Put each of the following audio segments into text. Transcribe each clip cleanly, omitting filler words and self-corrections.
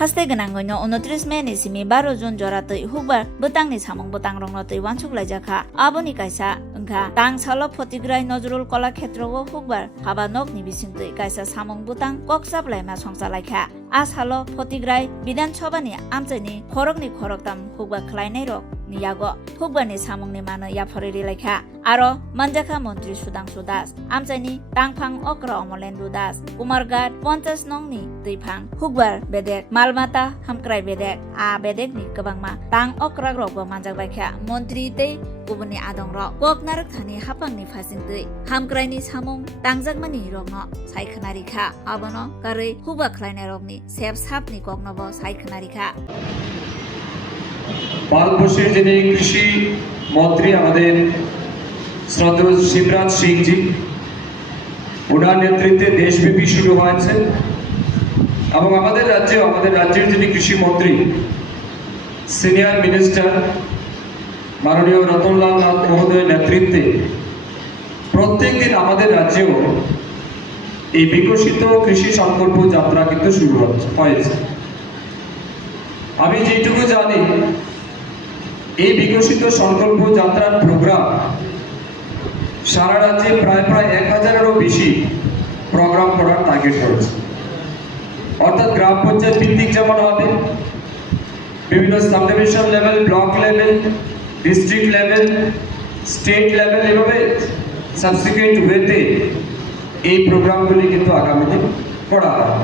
Haste ganangono 29 Mei ni simi 12 Jun jora tui hukbar butang ni samung butang rongno tui wansuk laijaka aboni kaisa engka tang salo Phottigrai Nazrul Kola Khetrogo hukbar haba nok ni bising tui kaisa samung butang koksap laima songsa laikha as halo Phottigrai Bidhan Sabha ni amchaini khoroktam hukbar khlainai rok niyago hukbar ni samung ni mano yaphoriri laikha aro manjaka mantri Sudhanshu Das amchaini tangphang okra Amolendu Das Kumarghat 50 nong ni tuiphang hukbar bedek malmata hamkrai bedek a bedek ni kabangma tang okra rokbo manjak baikha mantri tei kubuni adong rok kok narak thani hapang ni phasing tui hamkrai ni samung tangjakmani rokno saikhnari kha abono karei hukbar khlainai rokni sep sap ni koknobo saikhnari kha ভারতবর্ষের যিনি কৃষি মন্ত্রী আমাদের শ্রদ্ধেয় শিবরাজ সিং জি ওনার নেতৃত্বে দেশব্যাপী শুরু হয়েছে এবং আমাদের রাজ্যের যিনি কৃষি মন্ত্রী সিনিয়র মিনিস্টার মাননীয় রতনলাল নাথ মহোদয়ের নেতৃত্বে প্রত্যেকদিন আমাদের রাজ্যেও এই বিকশিত কৃষি সংকল্প যাত্রা কিন্তু শুরু হয়েছে আমি যেটুকু জানি এই বিকশিত সংকল্প যাত্রার প্রোগ্রাম সারা রাজ্যে প্রায় 1000-এরও বেশি প্রোগ্রাম করার টার্গেট রয়েছে অর্থাৎ গ্রাম পঞ্চায়েত ভিত্তিক যেমন হবে বিভিন্ন sub division level block level district level state level এভাবে সাবসিকুয়েন্ট ওয়েতে এই প্রোগ্রামগুলি কিন্তু আগামী দিন করা হবে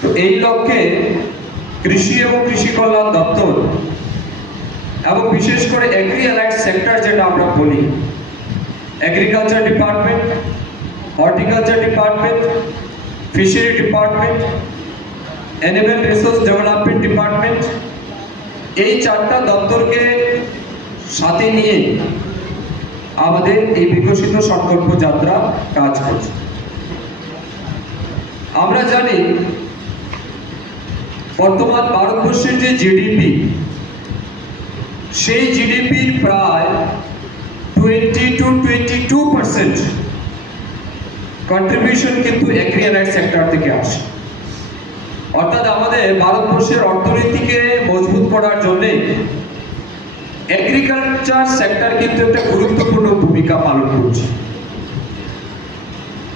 তো এই লক্ষ্যে কৃষি এবং কৃষি কল্যাণ দপ্তর এবং বিশেষ করে এগ্রি অ্যালাইড সেক্টর যেটা আমরা বলি agriculture department horticulture department fishery department animal resource development department এই চারটা দপ্তরকে সাথে নিয়ে আমাদের এই বিকশিত সংকল্প যাত্রা কাজ করছে আমরা জানি বর্তমান ভারতবর্ষের যে জিডিপি সেই জিডিপির প্রায় 20-22% কন্ট্রিবিউশন কিন্তু এগ্রি অ্যালাইড সেক্টর থেকে আসে অর্থাৎ আমাদের ভারতবর্ষের অর্থনীতিকে মজবুত করার জন্য এগ্রিকালচার সেক্টর কিন্তু একটা গুরুত্বপূর্ণ ভূমিকা পালন করছে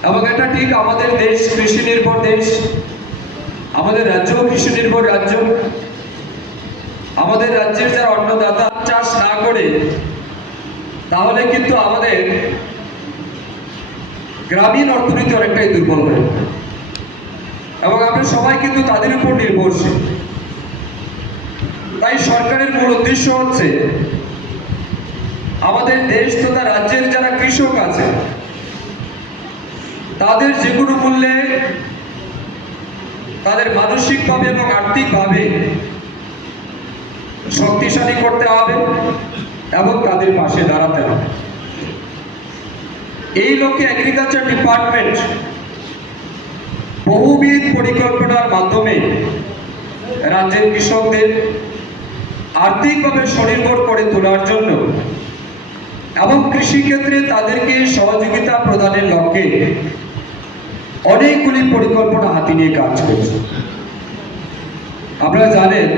এবং এটা ঠিক আমাদের দেশ কৃষি নির্ভর দেশ আমাদের রাজ্য কৃষি নির্ভর রাজ্য আমাদের রাজ্যের যারা অন্নদাতা চাষ না করে তাহলে কিন্তু আমাদের গ্রামীণ অর্থনীতি অনেকটাই দুর্বল হয়ে এবং আমরা সবাই কিন্তু তাদের উপর নির্ভরশীল তাই সরকারের মূল উদ্দেশ্য হচ্ছে আমাদের দেশ তথা রাজ্যের যারা কৃষক আছে তাদের যে কোনো মূল্যে তাদের মানসিকভাবে এবং আর্থিকভাবে শক্তিশালী করতে হবে এবং তাদের পাশে দাঁড়াতে হবে এই লক্ষ্যে এগ্রিকালচার ডিপার্টমেন্ট বহুবিধ পরিকল্পনার মাধ্যমে রাজ্যের কৃষকদের আর্থিকভাবে স্বনির্ভর করে তোলার জন্য এবং কৃষিক্ষেত্রে তাদেরকে সহযোগিতা প্রদানের লক্ষ্যে অনেকগুলি পরিকল্পনা হাতে নিয়ে কাজ করছে আপনারা জানেন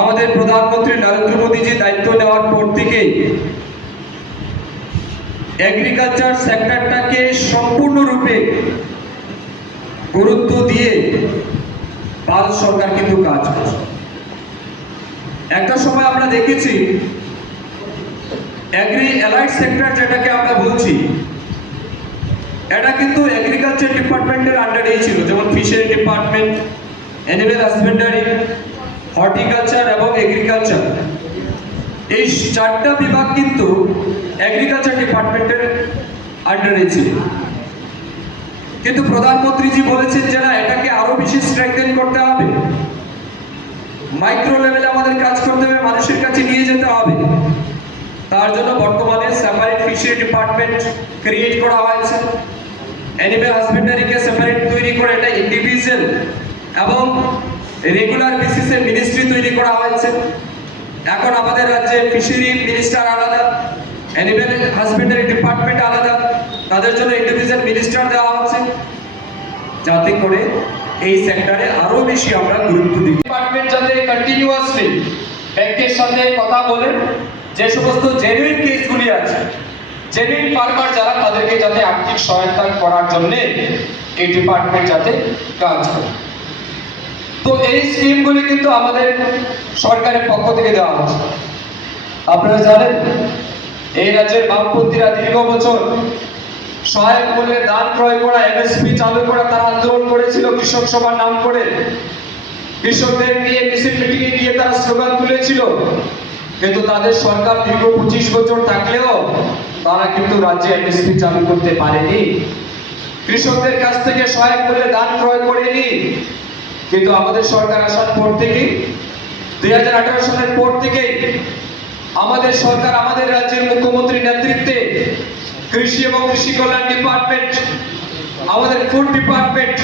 আমাদের প্রধানমন্ত্রী নরেন্দ্র মোদীজি দায়িত্ব নেওয়ার পর থেকেই এগ্রিকালচার সেক্টরটাকে সম্পূর্ণরূপে গুরুত্ব দিয়ে ভারত সরকার কিন্তু কাজ করছে একটা সময় আমরা দেখেছি এগ্রি অ্যালাইড সেক্টর যেটাকে আমরা বলছি এটা কিন্তু এগ্রিকালচার ডিপার্টমেন্টের আন্ডারেই ছিল যেমন fishery department animal husbandry horticulture এবং এগ্রিকালচার এই চারটা বিভাগ কিন্তু এগ্রিকালচার ডিপার্টমেন্টের আন্ডারে ছিল কিন্তু প্রধানমন্ত্রীজি বলেছেন যে না এটাকে আরো বেশি স্ট্রেংথেন করতে হবে মাইক্রো লেভেলে আমাদের কাজ করতে হবে মানুষের কাছে নিয়ে যেতে হবে তার জন্য বর্তমানে সেপারেট ফিশারি ডিপার্টমেন্ট ক্রিয়েট করা হয়েছে অ্যানিম্যাল হাজবেন্ডারিকে সেপারেট তৈরি করে এটা ইন্ডিভিজুয়াল এবং রেগুলার বেসিসে মিনিস্ট্রি তৈরি করা হয়েছে এখন আমাদের রাজ্যে ফিশারি মিনিস্টার আলাদা অ্যানিম্যাল হাজবেন্ডারি ডিপার্টমেন্ট আলাদা তাদের জন্য ইন্ডিভিজুয়াল মিনিস্টার দেওয়া হচ্ছে যাতে করে এই সেক্টরে আরো বেশি আমরা গুরুত্ব দিই। ডিপার্টমেন্ট যাতে কন্টিনিউয়াসলি ব্যাংকের সাথে কথা বলে যে সমস্ত জেনুইন কেসগুলি আছে, জেনুইন ফার্মার যারা, তাদেরকে যাতে আর্থিক সহায়তা করার জন্য এই ডিপার্টমেন্ট যাতে কাজ করে। তো এই স্কিমগুলি কিন্তু আমাদের সরকারের পক্ষ থেকে দেওয়া হচ্ছে। আপনারা জানেন এই রাজ্যের বামপন্থীরা দীর্ঘ বছর সহায়ক মূল্যে ধান ক্রয় করা, এমএসপি চালু করা, তারা আন্দোলন করেছিল কৃষক সভার নাম করে, কৃষকদের নিয়ে মিছিল মিটিংয়ে গিয়ে তারা স্লোগান তুলেছিল। কিন্তু তাদের সরকার দীর্ঘ 25 বছর থাকলেও তারা কিন্তু রাজ্যে এমএসপি চালু করতে পারেনি, কৃষকদের কাছ থেকে সহায়ক মূল্যে ধান ক্রয় করেনি। কিন্তু আমাদের সরকার আসার পর থেকে 2018 সালের পর থেকে আমাদের সরকার, আমাদের রাজ্যের মুখ্যমন্ত্রীর নেতৃত্বে কৃষি এবং কৃষি কল্যাণ ডিপার্টমেন্ট, আমাদের ফুড ডিপার্টমেন্ট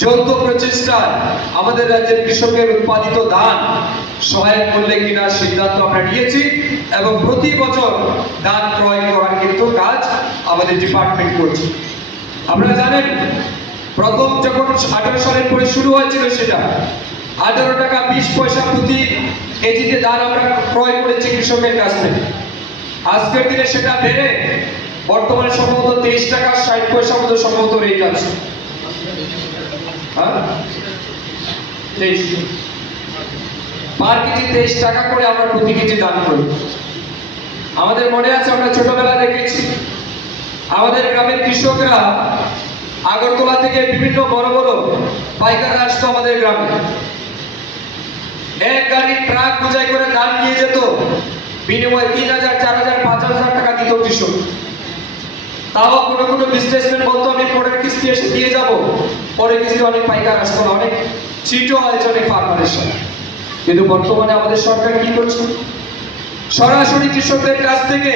যৌথ প্রচেষ্টায় আমাদের রাজ্যের কৃষকের উৎপাদিত ধান সহায়ক মূল্যে কেনার সিদ্ধান্ত আমরা নিয়েছি এবং প্রতি বছর ধান ক্রয় করার কিন্তু কাজ আমাদের ডিপার্টমেন্ট করছে। আপনারা জানেন প্রথম যখন 18 সালের পরে শুরু হয়েছিল সেটা 18 টাকা 20 পয়সা প্রতি কেজিতে ধান আমরা ক্রয় করেছি কৃষকের কাছ থেকে। আজকের দিনে সেটা বেড়ে বর্তমানে সম্ভবত 23 টাকা 60 পয়সা মতো সম্ভবত রেট আছে। পার কেজি 23 টাকা করে আমরা প্রতি কেজি দান করি। আমাদের মনে আছে আমরা ছোটবেলা দেখেছি আমাদের গ্রামের কৃষকরা আগরতলা থেকে বিভিন্ন বড় বড় পাইকাররা আসতো আমাদের গ্রামে, এক গাড়ি ট্রাক বোঝাই করে ধান নিয়ে যেত, বিনিময়ে 3000, 4000, 5000 টাকা দিত কৃষক। তাও কোনো কোনো বিজনেসম্যান বলতো আমি পরের কিস্তি এসে দিয়ে যাব, পরের কিস্তি অনেক পাইকার আসতো না, অনেক চিটও হয়েছে অনেক ফার্মারের সাথে। কিন্তু বর্তমানে আমাদের সরকার কি করছে, সরাসরি কৃষকদের কাছ থেকে